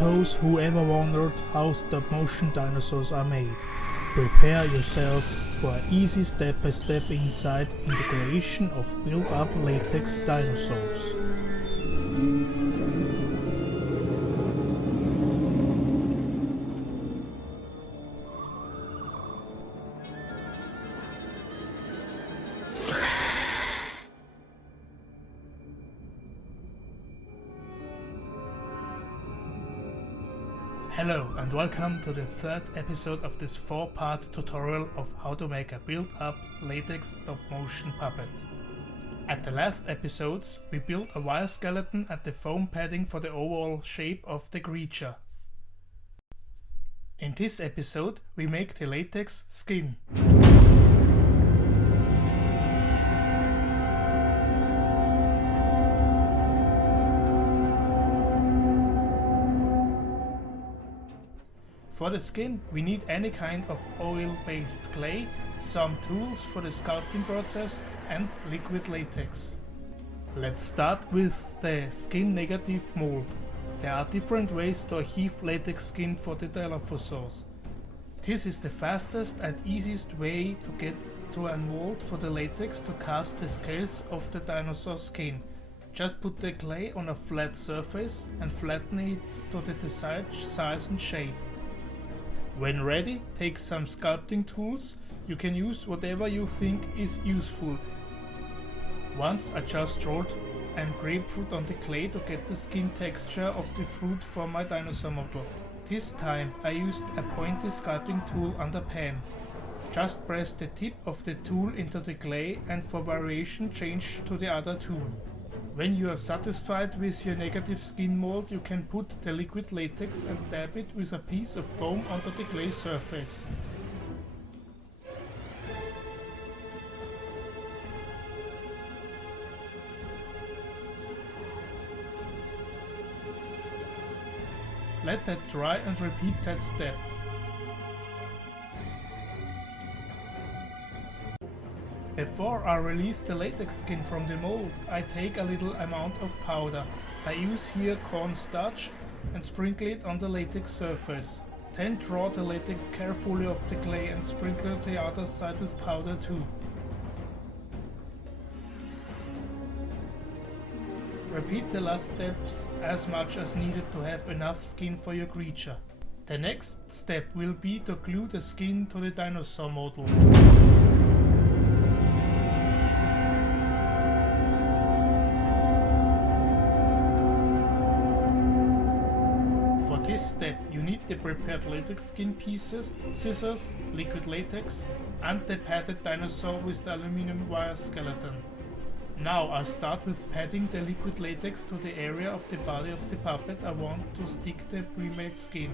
those who ever wondered how stop-motion dinosaurs are made, prepare yourself for an easy step-by-step insight in the creation of built-up latex dinosaurs. Hello and welcome to the third episode of this 4-part tutorial of how to make a built-up latex stop-motion puppet. At the last episodes we built a wire skeleton and the foam padding for the overall shape of the creature. In this episode we make the latex skin. For the skin we need any kind of oil-based clay, some tools for the sculpting process and liquid latex. Let's start with the skin negative mold. There are different ways to achieve latex skin for the Dilophosaurs. This is the fastest and easiest way to get to a mold for the latex to cast the scales of the dinosaur skin. Just put the clay on a flat surface and flatten it to the desired size and shape. When ready, take some sculpting tools. You can use whatever you think is useful. Once I just rolled and grapefruit on the clay to get the skin texture of the fruit for my dinosaur model. This time I used a pointy sculpting tool on the pen. Just press the tip of the tool into the clay and for variation change to the other tool. When you are satisfied with your negative skin mold, you can put the liquid latex and dab it with a piece of foam onto the clay surface. Let that dry and repeat that step. Before I release the latex skin from the mold, I take a little amount of powder. I use here cornstarch and sprinkle it on the latex surface. Then draw the latex carefully off the clay and sprinkle the other side with powder too. Repeat the last steps as much as needed to have enough skin for your creature. The next step will be to glue the skin to the dinosaur model. For this step you need the prepared latex skin pieces, scissors, liquid latex and the padded dinosaur with the aluminum wire skeleton. Now I'll start with padding the liquid latex to the area of the body of the puppet I want to stick the pre-made skin.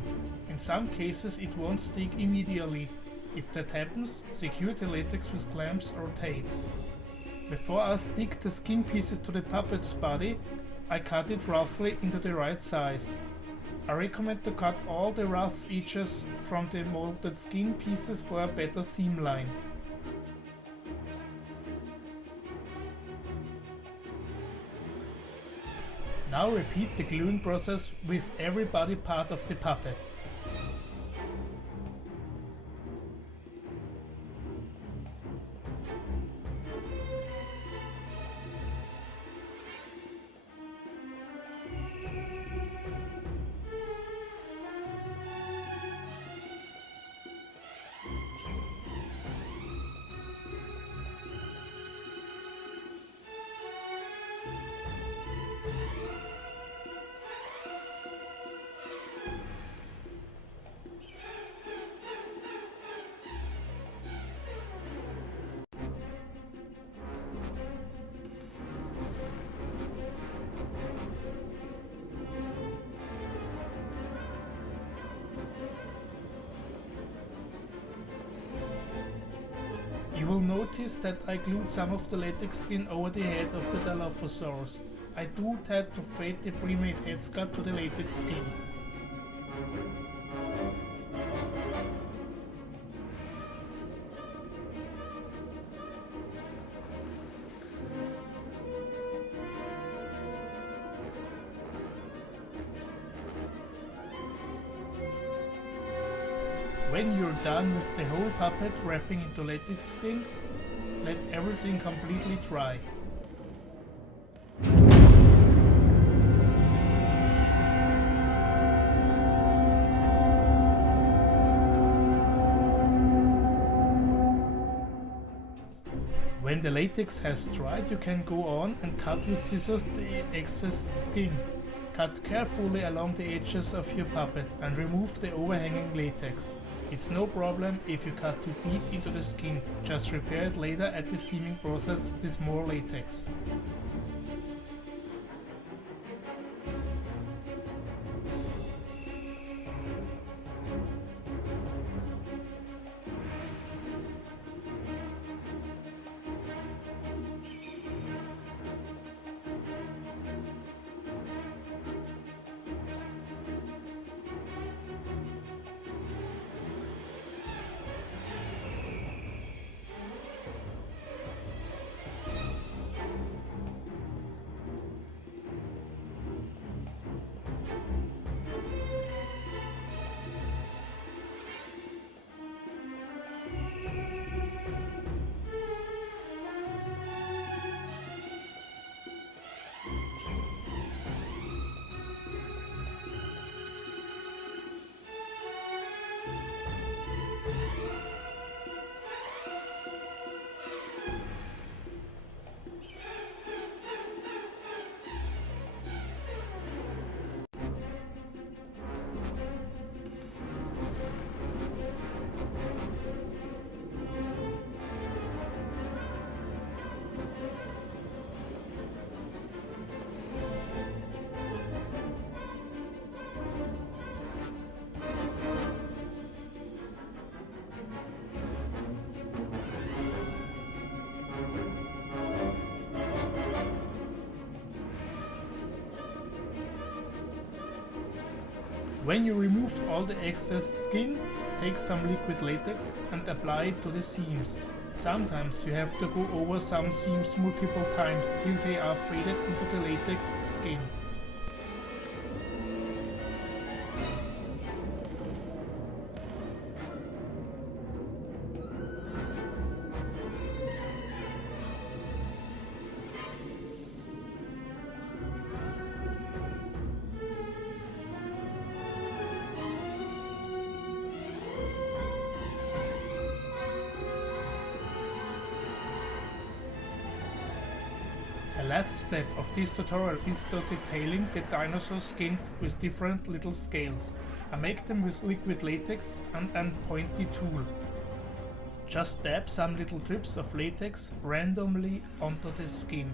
In some cases it won't stick immediately. If that happens, secure the latex with clamps or tape. Before I stick the skin pieces to the puppet's body, I cut it roughly into the right size. I recommend to cut all the rough edges from the molded skin pieces for a better seam line. Now repeat the gluing process with every body part of the puppet. You will notice that I glued some of the latex skin over the head of the Dilophosaurus. I do that to fade the pre-made head sculpt to the latex skin. When you're done with the whole puppet wrapping into latex skin, let everything completely dry. When the latex has dried, you can go on and cut with scissors the excess skin. Cut carefully along the edges of your puppet and remove the overhanging latex. It's no problem if you cut too deep into the skin, just repair it later at the seaming process with more latex. When you removed all the excess skin, take some liquid latex and apply it to the seams. Sometimes you have to go over some seams multiple times till they are faded into the latex skin. The last step of this tutorial is to detailing the dinosaur skin with different little scales. I make them with liquid latex and a pointy tool. Just dab some little drips of latex randomly onto the skin.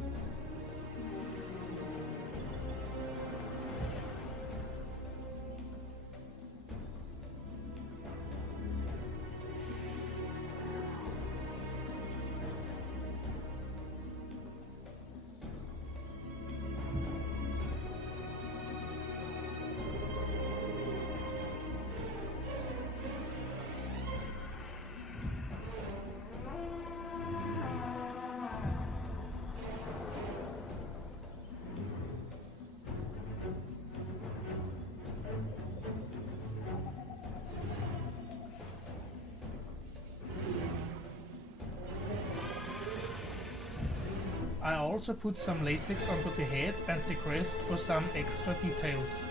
I also put some latex onto the head and the crest for some extra details.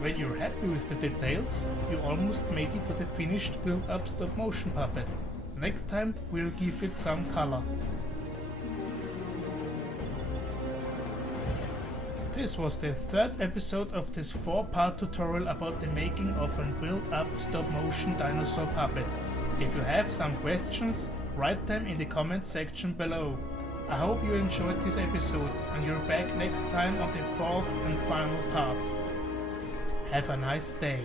When you're happy with the details, you almost made it to the finished built-up stop motion puppet. Next time we'll give it some color. This was the third episode of this 4-part tutorial about the making of a built-up stop motion dinosaur puppet. If you have some questions, write them in the comment section below. I hope you enjoyed this episode and you're back next time on the 4th and final part. Have a nice day.